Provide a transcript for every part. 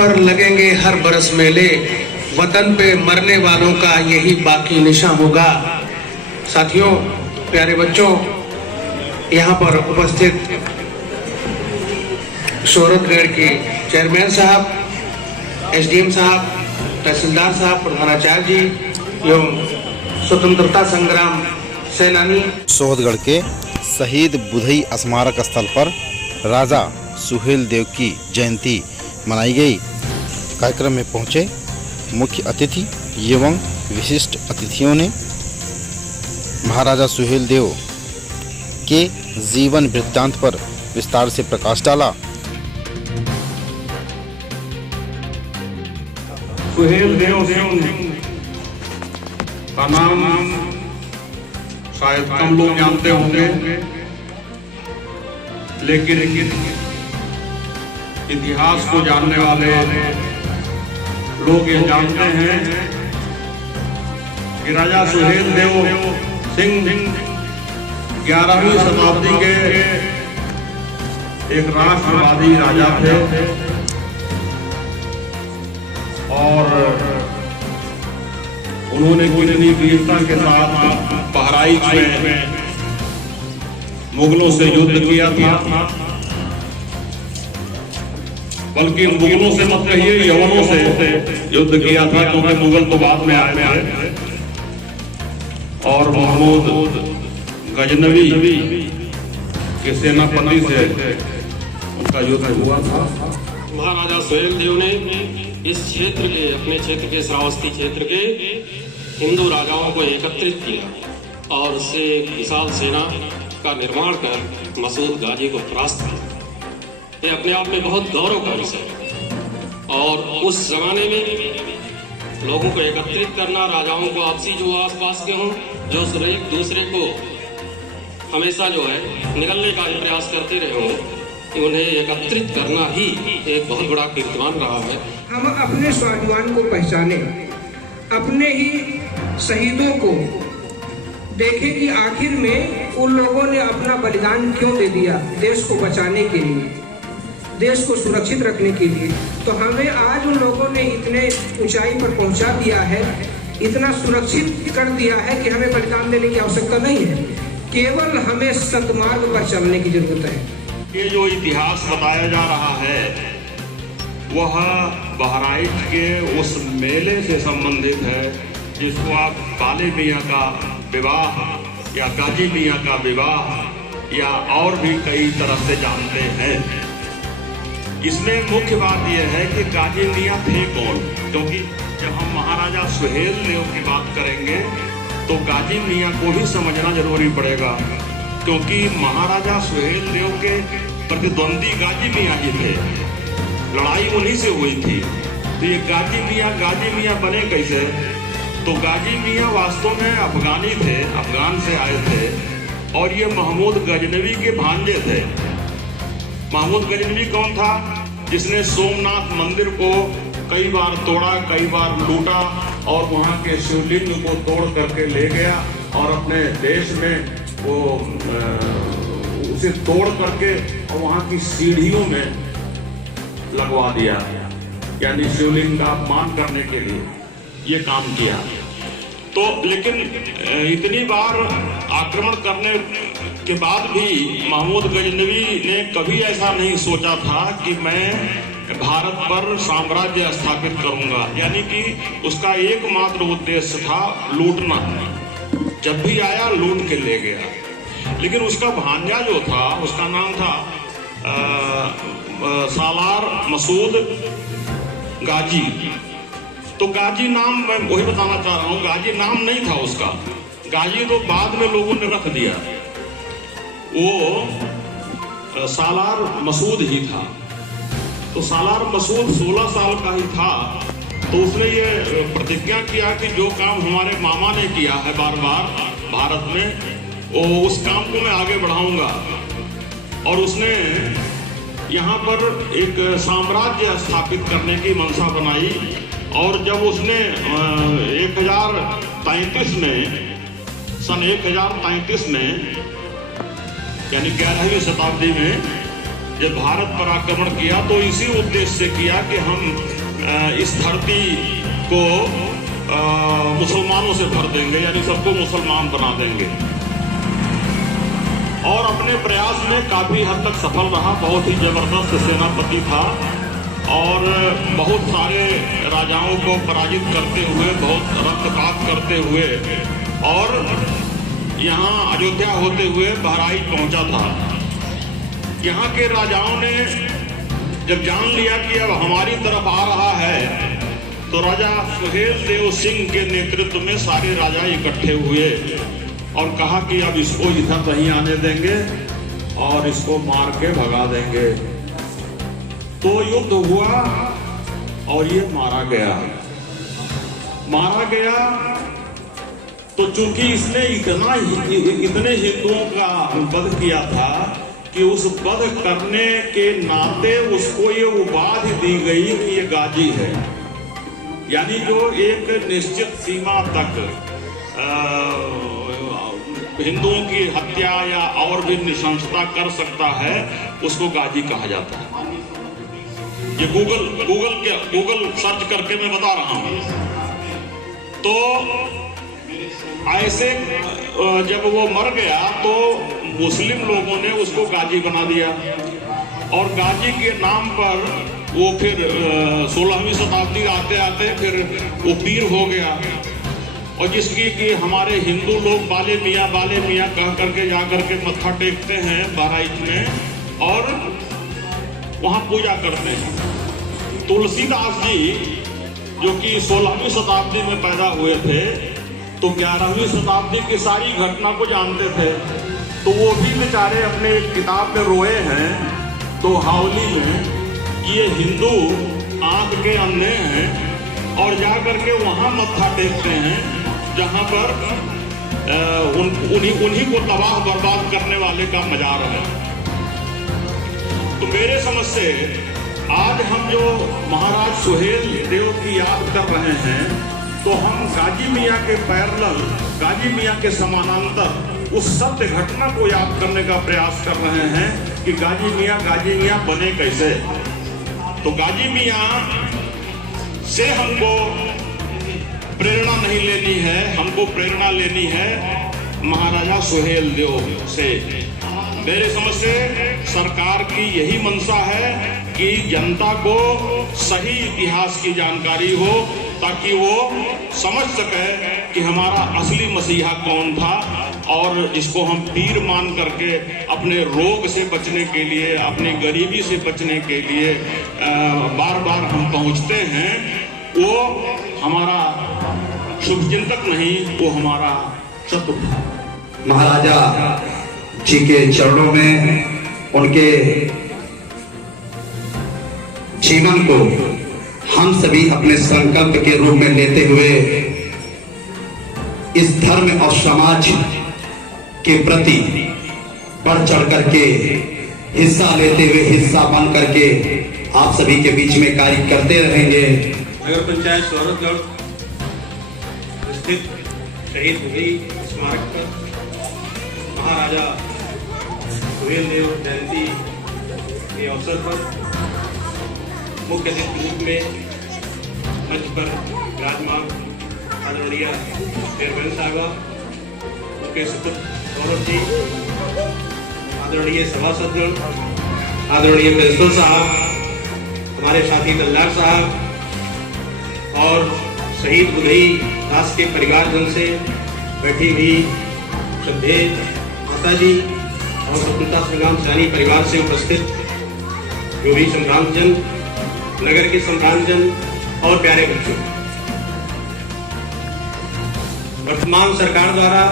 पर लगेंगे हर बरस मेले, वतन पे मरने वालों का यही बाकी निशान होगा। साथियों, प्यारे बच्चों, यहाँ पर उपस्थित शोहरतगढ़ के चेयरमैन साहब, एसडीएम साहब, तहसीलदार साहब, प्रधानाचार्य जी एवं स्वतंत्रता संग्राम सेनानी। सोहतगढ़ के शहीद बुधई स्मारक स्थल पर राजा सुहेल देव की जयंती मनाई गई। कार्यक्रम में पहुंचे मुख्य अतिथि एवं विशिष्ट अतिथियों ने महाराजा सुहेल देव के जीवन वृत्तांत पर विस्तार से प्रकाश डाला। सुहेल देव का नाम शायद कम लोग जानते होंगे, लेकिन इतिहास को जानने वाले लोग ये जानते हैं कि राजा सुहेल देव सिंह 11वीं शताब्दी के एक राष्ट्रवादी राजा थे और उन्होंने कितनी वीरता के साथ बहराइच में मुगलों से युद्ध किया था, बल्कि मुगलों से मत कहिए, यवनों से युद्ध किया था, क्योंकि मुगल तो बाद में आए थे। और महमूद गजनवी के सेनापति से उनका युद्ध हुआ था। महाराजा सुहेल देव ने इस क्षेत्र के, अपने क्षेत्र के, श्रावस्ती क्षेत्र के हिंदू राजाओं को एकत्रित किया और उससे विशाल सेना का निर्माण कर मसूद गाजी को परास्त किया। ये अपने आप में बहुत गौरव का विषय है। और उस जमाने में लोगों को एकत्रित करना, राजाओं को आपसी जो आसपास के हों, जो एक दूसरे को हमेशा जो है निगलने का प्रयास करते रहे हों, उन्हें एकत्रित करना ही एक बहुत बड़ा कीर्तिमान रहा है। हम अपने स्वाभिमान को पहचाने, अपने ही शहीदों को देखें कि आखिर में उन लोगों ने अपना बलिदान क्यों दे दिया देश को बचाने के लिए, देश को सुरक्षित रखने के लिए। तो हमें आज उन लोगों ने इतने ऊंचाई पर पहुंचा दिया है, इतना सुरक्षित कर दिया है कि हमें बलिदान देने की आवश्यकता नहीं है, केवल हमें सतमार्ग पर चलने की जरूरत है। ये जो इतिहास बताया जा रहा है वह बहराइच के उस मेले से संबंधित है जिसको आप काले मियाँ का विवाह या गाजी मियाँ का विवाह या और भी कई तरह से जानते हैं। इसमें मुख्य बात यह है कि गाजी मियाँ थे कौन, क्योंकि जब हम महाराजा सुहेल देव की बात करेंगे तो गाजी मियाँ को भी समझना जरूरी पड़ेगा, क्योंकि महाराजा सुहेल देव के प्रतिद्वंदी गाजी मियाँ ही थे, लड़ाई उन्हीं से हुई थी। तो ये गाजी मियाँ बने कैसे? तो गाजी मियाँ वास्तव में अफगानी थे, अफगान से आए थे और ये महमूद गजनवी के भांजे थे। महमूद गजनवी कौन था? जिसने सोमनाथ मंदिर को कई बार तोड़ा, कई बार लूटा और वहाँ के शिवलिंग को तोड़ करके ले गया और अपने देश में वो उसे तोड़ करके और वहाँ की सीढ़ियों में लगवा दिया, यानी शिवलिंग का अपमान करने के लिए ये काम किया। तो लेकिन इतनी बार आक्रमण करने के बाद भी महमूद गजनवी ने कभी ऐसा नहीं सोचा था कि मैं भारत पर साम्राज्य स्थापित करूंगा, यानी कि उसका एकमात्र उद्देश्य था लूटना। जब भी आया लूट के ले गया। लेकिन उसका भांजा जो था उसका नाम था सालार मसूद गाजी। तो गाजी नाम मैं वही बताना चाह रहा हूँ, गाजी नाम नहीं था उसका, गाजी तो बाद में लोगों ने रख दिया, वो सालार मसूद ही था। तो सालार मसूद 16 साल का ही था, तो उसने ये प्रतिज्ञा किया कि जो काम हमारे मामा ने किया है बार बार भारत में, वो उस काम को मैं आगे बढ़ाऊंगा। और उसने यहाँ पर एक साम्राज्य स्थापित करने की मंशा बनाई। और जब उसने 1033 में, सन 1033 में, यानी 11वीं शताब्दी में जब भारत पर आक्रमण किया तो इसी उद्देश्य से किया कि हम इस धरती को मुसलमानों से भर देंगे, यानी सबको मुसलमान बना देंगे। और अपने प्रयास में काफी हद तक सफल रहा। बहुत ही जबरदस्त सेनापति था और बहुत सारे राजाओं को पराजित करते हुए, बहुत रक्तपात करते हुए और यहाँ अयोध्या होते हुए बहराइच पहुंचा था। यहाँ के राजाओं ने जब जान लिया कि अब हमारी तरफ आ रहा है, तो राजा सुहेल देव सिंह के नेतृत्व में सारे राजा इकट्ठे हुए और कहा कि अब इसको इधर नहीं आने देंगे और इसको मार के भगा देंगे। तो युद्ध हुआ और ये मारा गया। तो चूंकि इसने इतने हिंदुओं का वध किया था कि उस वध करने के नाते उसको ये उपाधि दी गई कि ये गाजी है, यानी जो एक निश्चित सीमा तक हिंदुओं की हत्या या और भी नृशंसता कर सकता है, उसको गाजी कहा जाता है। ये गूगल सर्च करके मैं बता रहा हूं। तो ऐसे जब वो मर गया तो मुस्लिम लोगों ने उसको गाजी बना दिया और गाजी के नाम पर वो फिर 16वीं शताब्दी आते आते फिर वो पीर हो गया। और जिसकी कि हमारे हिंदू लोग बाले मियाँ कह करके जा करके मत्था टेकते हैं बहराइच में और वहाँ पूजा करते हैं। तुलसीदास जी जो कि 16वीं शताब्दी में पैदा हुए थे, तो 11वीं शताब्दी की सारी घटना को जानते थे। तो वो भी बेचारे अपने किताब में रोए हैं दोहावली में कि ये हिंदू आंख के अंधे हैं और जा करके वहाँ मत्था टेकते हैं जहाँ पर उन्हीं को तबाह बर्बाद करने वाले का मजार है। तो मेरे समझ से आज हम जो महाराज सुहेल देव की याद कर रहे हैं, तो हम गाजी मियाँ के पैरेलल, गाजी मियाँ के समानांतर उस सत्य घटना को याद करने का प्रयास कर रहे हैं कि गाजी मियाँ बने कैसे। तो गाजी मियाँ से हमको प्रेरणा नहीं लेनी है, हमको प्रेरणा लेनी है महाराजा सुहेल देव से। मेरे समझ से सरकार की यही मंशा है कि जनता को सही इतिहास की जानकारी हो, ताकि वो समझ सके कि हमारा असली मसीहा कौन था और जिसको हम पीर मान करके अपने रोग से बचने के लिए, अपनी गरीबी से बचने के लिए बार बार हम पहुंचते हैं। वो हमारा शुभचिंतक नहीं, वो हमारा शत्रु था। महाराजा जी के चरणों में उनके जीवन को हम सभी अपने संकल्प के रूप में लेते हुए इस धर्म और समाज के प्रति बढ़ चढ़ करके हिस्सा लेते हुए, हिस्सा बन करके आप सभी के बीच में कार्य करते रहेंगे। नगर पंचायत शौरतगढ़ स्थित शहीद बुधई स्मारक पर महाराजा सुहेल देव जयंती के अवसर पर मुख्य अतिथि के रूप में मंच पर विराजमान आदरणीय चेयरमैन साहब, मुख्य सचिव गौरव जी, आदरणीय सभासदगण, आदरणीय प्रिंसिपल साहब, हमारे साथी दल्लार साहब और शहीद बुधई दास के परिवारजन से बैठी हुई श्रद्धेय माता जी और स्वतंत्रता संग्राम सेनानी परिवार से उपस्थित जो भी संग्रामजन, नगर के संग्रामजन और प्यारे बच्चों, वर्तमान सरकार द्वारा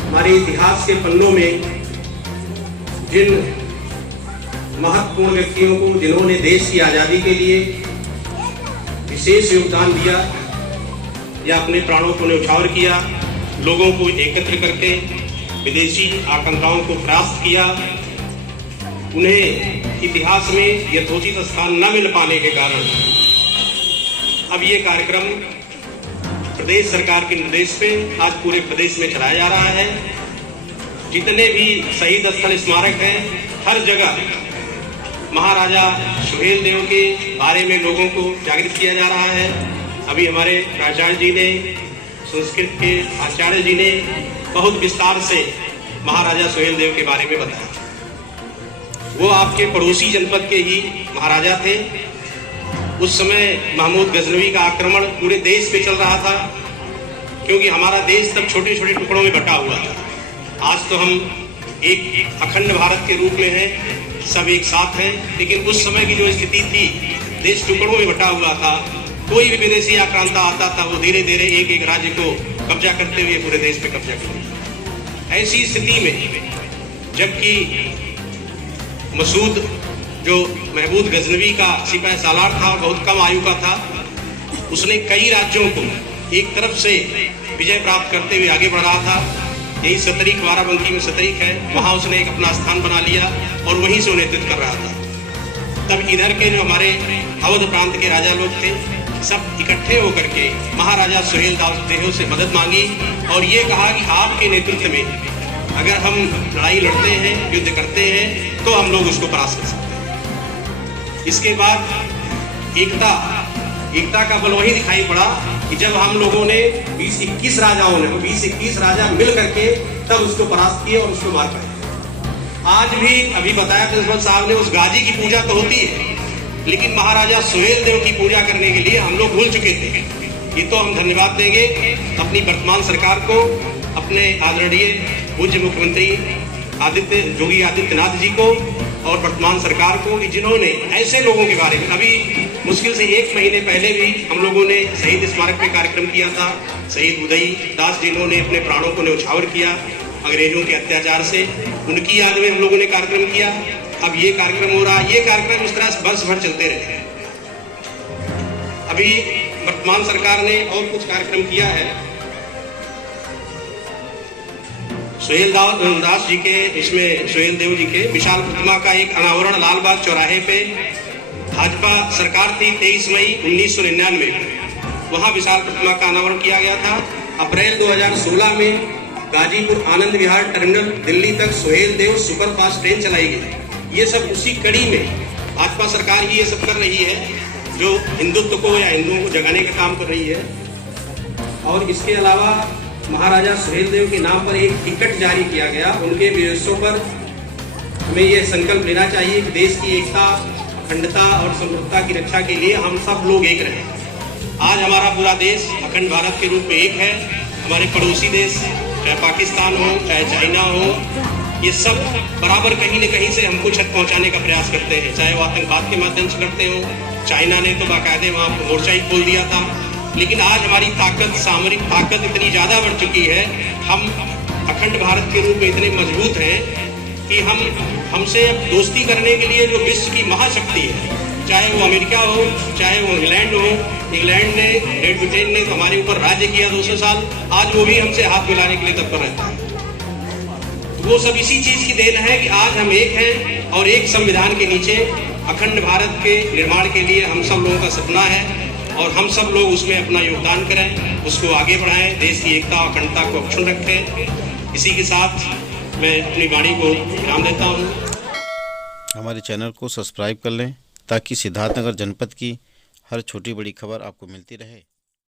हमारे इतिहास के पन्नों में जिन महत्वपूर्ण व्यक्तियों को, जिन्होंने देश की आजादी के लिए विशेष योगदान दिया या अपने प्राणों को न्यौछावर किया, लोगों को एकत्र करके विदेशी आकांक्षाओं को परास्त किया, उन्हें इतिहास में यथोचित स्थान न मिल पाने के कारण अब ये कार्यक्रम प्रदेश सरकार के निर्देश पे आज पूरे प्रदेश में चलाया जा रहा है। जितने भी शहीद स्थल स्मारक हैं हर जगह महाराजा सुहेल देव के बारे में लोगों को जागृत किया जा रहा है। अभी हमारे प्राचार्य जी ने, संस्कृत के आचार्य जी ने बहुत विस्तार से महाराजा सुहेल देव के बारे में बताया। वो आपके पड़ोसी जनपद के ही महाराजा थे। उस समय महमूद गजनवी का आक्रमण पूरे देश पे चल रहा था, क्योंकि हमारा देश तब छोटे छोटे टुकड़ों में बटा हुआ था। आज तो हम एक अखंड भारत के रूप में हैं, सब एक साथ हैं, लेकिन उस समय की जो स्थिति थी, देश टुकड़ों में बटा हुआ था। कोई भी विदेशी आक्रांता आता था, वो धीरे धीरे एक एक राज्य को कब्जा करते हुए पूरे देश पे कब्जा करते। ऐसी स्थिति में जबकि मसूद जो महमूद गजनवी का सिपाही सालार था, बहुत कम आयु का था, उसने कई राज्यों को एक तरफ से विजय प्राप्त करते हुए आगे बढ़ रहा था। यही सतरीक, बाराबंकी में सतरीक है, वहां उसने एक अपना स्थान बना लिया और वहीं से वो नेतृत्व कर रहा था। तब इधर के जो हमारे अवध प्रांत के राजा लोग थे, सब इकट्ठे होकर के महाराजा सुहेल देव से मदद मांगी और ये कहा कि आपके नेतृत्व में अगर हम लड़ाई लड़ते हैं, युद्ध करते हैं, तो हम लोग उसको परास्त कर सकते हैं। इसके बाद एकता का बल वही दिखाई पड़ा कि जब हम लोगों ने 20-21 राजाओं ने 20-21 राजा मिल करके तब उसको परास्त किए और उसको मार पाए। आज भी अभी बताया प्रिंसिपल साहब ने, उस गाजी की पूजा तो होती है, लेकिन महाराजा सुहेल देव की पूजा करने के लिए हम लोग भूल चुके थे। ये तो हम धन्यवाद देंगे अपनी वर्तमान सरकार को, अपने आदरणीय पूज्य मुख्यमंत्री योगी आदित्यनाथ जी को और वर्तमान सरकार को, कि जिन्होंने ऐसे लोगों के बारे में, अभी मुश्किल से 1 महीने पहले भी हम लोगों ने शहीद स्मारक पे कार्यक्रम किया था। शहीद उदय दास जिन्होंने अपने प्राणों को न्यौछावर किया अंग्रेजों के अत्याचार से, उनकी याद में हम लोगों ने कार्यक्रम किया। अब ये कार्यक्रम हो रहा है, ये कार्यक्रम इस तरह से वर्ष भर चलते रहे। अभी वर्तमान सरकार ने और कुछ कार्यक्रम किया है। सुहेल दास जी के, इसमें सुहेल देव जी के विशाल प्रतिमा का एक अनावरण लालबाग चौराहे पे भाजपा सरकार थी 23 मई 1999 में, वहां विशाल प्रतिमा का अनावरण किया गया था। अप्रैल 2016 में गाजीपुर आनंद विहार टर्मिनल दिल्ली तक सुहेल देव सुपरफास्ट ट्रेन चलाई गई। ये सब उसी कड़ी में भाजपा सरकार ही ये सब कर रही है, जो हिंदुत्व को या हिंदुओं को जगाने का काम कर रही है। और इसके अलावा महाराजा सुहेल देव के नाम पर एक टिकट जारी किया गया। उनके विदेशों पर हमें ये संकल्प लेना चाहिए कि देश की एकता, अखंडता और समृद्धता की रक्षा के लिए हम सब लोग एक रहें। आज हमारा पूरा देश अखंड भारत के रूप में एक है। हमारे पड़ोसी देश, चाहे पाकिस्तान हो, चाहे चाइना हो, ये सब बराबर कहीं न कहीं से हमको क्षति पहुंचाने का प्रयास करते हैं, चाहे वो आतंकवाद के माध्यम से करते हो। चाइना ने तो बाकायदे वहाँ मोर्चा ही खोल दिया था। लेकिन आज हमारी ताकत, सामरिक ताकत इतनी ज़्यादा बढ़ चुकी है, हम अखंड भारत के रूप में इतने मजबूत हैं कि हमसे अब दोस्ती करने के लिए जो विश्व की महाशक्ति है, चाहे वो अमेरिका हो, चाहे वो इंग्लैंड हो, इंग्लैंड ने, ग्रेट ब्रिटेन ने तो हमारे ऊपर राज्य किया 200 साल, आज वो भी हमसे हाथ मिलाने के लिए तत्पर रहता है। तो वो सब इसी चीज़ की देन है कि आज हम एक हैं और एक संविधान के नीचे अखंड भारत के निर्माण के लिए हम सब लोगों का सपना है और हम सब लोग उसमें अपना योगदान करें, उसको आगे बढ़ाएं, देश की एकता और अखंडता को अक्षुण्ण रखें। इसी के साथ मैं अपनी वाणी को विराम देता हूँ। हमारे चैनल को सब्सक्राइब कर लें ताकि सिद्धार्थनगर जनपद की हर छोटी बड़ी खबर आपको मिलती रहे।